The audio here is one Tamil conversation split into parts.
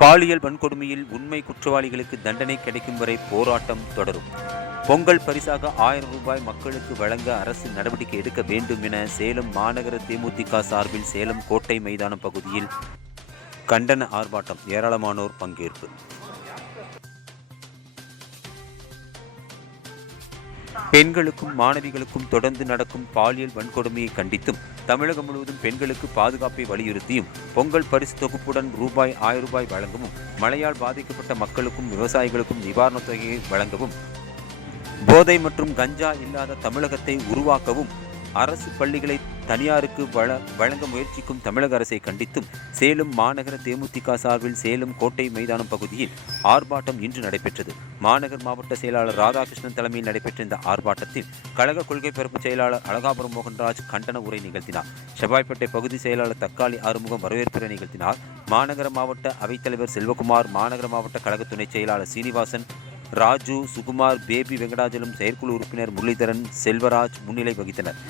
பாலியல் வன்கொடுமையில் உண்மை குற்றவாளிகளுக்கு தண்டனை கிடைக்கும் வரை போராட்டம் தொடரும். பொங்கல் பரிசாக 1000 ரூபாய் மக்களுக்கு வழங்க அரசு நடவடிக்கை எடுக்க வேண்டும் என சேலம் மாநகர தேமுதிக சார்பில் சேலம் கோட்டை மைதானம் பகுதியில் கண்டன ஆர்ப்பாட்டம். ஏராளமானோர் பங்கேற்பு. பெண்களுக்கும் மாணவிகளுக்கும் தொடர்ந்து நடக்கும் பாலியல் வன்கொடுமையை கண்டித்தும் தமிழகம் முழுவதும் பெண்களுக்கு பாதுகாப்பை வலியுறுத்தியும் பொங்கல் பரிசு தொகுப்புடன் ரூபாய் 1000 ரூபாய் வழங்கவும், மழையால் பாதிக்கப்பட்ட மக்களுக்கும் விவசாயிகளுக்கும் நிவாரணத் தொகையை வழங்கவும், போதை மற்றும் கஞ்சா இல்லாத தமிழகத்தை உருவாக்கவும் அரசு பள்ளிகளை தனியாருக்கு வழங்க முயற்சிக்கும் தமிழக அரசை கண்டித்தும் சேலம் மாநகர தேமுதிக சார்பில் சேலம் கோட்டை மைதானம் பகுதியில் ஆர்ப்பாட்டம் இன்று நடைபெற்றது. மாநகர் மாவட்ட செயலாளர் ராதாகிருஷ்ணன் தலைமையில் நடைபெற்ற இந்த ஆர்ப்பாட்டத்தில் கழக கொள்கை பரப்பு செயலாளர் அழகாபுரம் மோகன்ராஜ் கண்டன உரை நிகழ்த்தினார். செவ்வாய்ப்பேட்டை பகுதி செயலாளர் தக்காளி ஆறுமுகம் வரவேற்புரை நிகழ்த்தினார். மாநகர மாவட்ட அவைத்தலைவர் செல்வகுமார், மாநகர மாவட்ட கழக துணை செயலாளர் சீனிவாசன், ராஜு, சுகுமார், பேபி வெங்கடாஜலம், செயற்குழு உறுப்பினர் முரளிதரன், செல்வராஜ் முன்னிலை வகித்தனர்.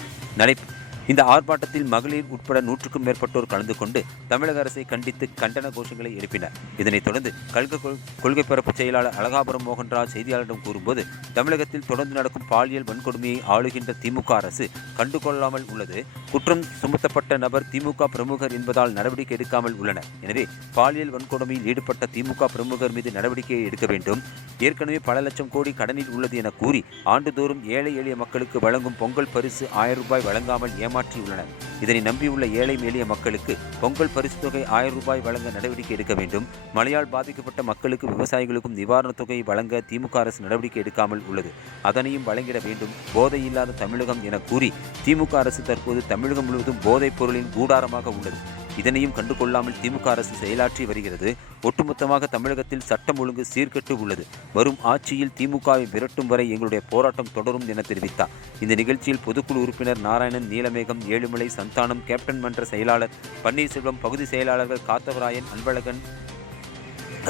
இந்த ஆர்ப்பாட்டத்தில் மகளிர் உட்பட 100க்கும் மேற்பட்டோர் கலந்து கொண்டு தமிழக அரசை கண்டித்து கண்டன கோஷங்களை எழுப்பினர். இதனைத் தொடர்ந்து கழக கொள்கை பரப்பு செயலாளர் அழகாபுரம் மோகன்ராஜ் செய்தியாளரிடம் கூறும்போது, தமிழகத்தில் தொடர்ந்து நடக்கும் பாலியல் வன்கொடுமையை ஆளுகின்ற திமுக அரசு கண்டுகொள்ளாமல் உள்ளது. குற்றம் சுமத்தப்பட்ட நபர் திமுக பிரமுகர் என்பதால் நடவடிக்கை எடுக்காமல் உள்ளனர். எனவே பாலியல் வன்கொடுமையில் ஈடுபட்ட திமுக பிரமுகர் மீது நடவடிக்கையை எடுக்க வேண்டும். ஏற்கனவே பல லட்சம் கோடி கடனில் உள்ளது என கூறி ஆண்டுதோறும் ஏழை எளிய மக்களுக்கு வழங்கும் பொங்கல் பரிசு 1000 ரூபாய் வழங்காமல் ஏமாற்றியுள்ளனர். இதனை நம்பியுள்ள ஏழை எளிய மக்களுக்கு பொங்கல் பரிசு தொகை 1000 ரூபாய் வழங்க நடவடிக்கை எடுக்க வேண்டும். மழையால் பாதிக்கப்பட்ட மக்களுக்கு, விவசாயிகளுக்கும் நிவாரணத் தொகையை வழங்க திமுக அரசு நடவடிக்கை எடுக்காமல் உள்ளது. அதனையும் வழங்கிட வேண்டும். போதை இல்லாத தமிழகம் என கூறி திமுக அரசு தற்போது தமிழகம் முழுவதும் போதைப் பொருளின் கூடாரமாக உள்ளது. இதனையும் கண்டுகொள்ளாமல் திமுக அரசு செயலாற்றி வருகிறது. ஒட்டுமொத்தமாக தமிழகத்தில் சட்டம் ஒழுங்கு சீர்கெட்டு உள்ளது. வரும் ஆட்சியில் திமுகவை விரட்டும் வரை எங்களுடைய போராட்டம் தொடரும் என தெரிவித்தார். இந்த நிகழ்ச்சியில் பொதுக்குழு உறுப்பினர் நாராயணன், நீலமேகம், ஏழுமலை, சந்தானம், கேப்டன் மன்ற செயலாளர் பன்னீர்செல்வம், பகுதி செயலாளர்கள் காத்தவராயன், அன்பழகன்,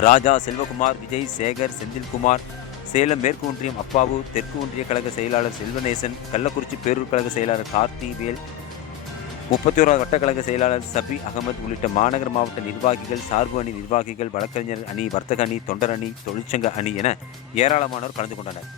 ராஜா, செல்வகுமார், விஜய், சேகர், செந்தில்குமார், சேலம் மேற்கு ஒன்றியம் அப்பாவு, தெற்கு ஒன்றிய கழக செயலாளர் செல்வநேசன், கள்ளக்குறிச்சி பேரூர் கழக செயலாளர் கார்த்திவேல், 31வது வட்டக்கழக செயலாளர் சபி அகமது உள்ளிட்ட மாநகர மாவட்ட நிர்வாகிகள், சார்பு அணி நிர்வாகிகள், வழக்கறிஞர் அணி, வர்த்தக அணி, தொண்டர் அணி, தொழிற்சங்க அணி என ஏராளமானோர் கலந்து கொண்டனர்.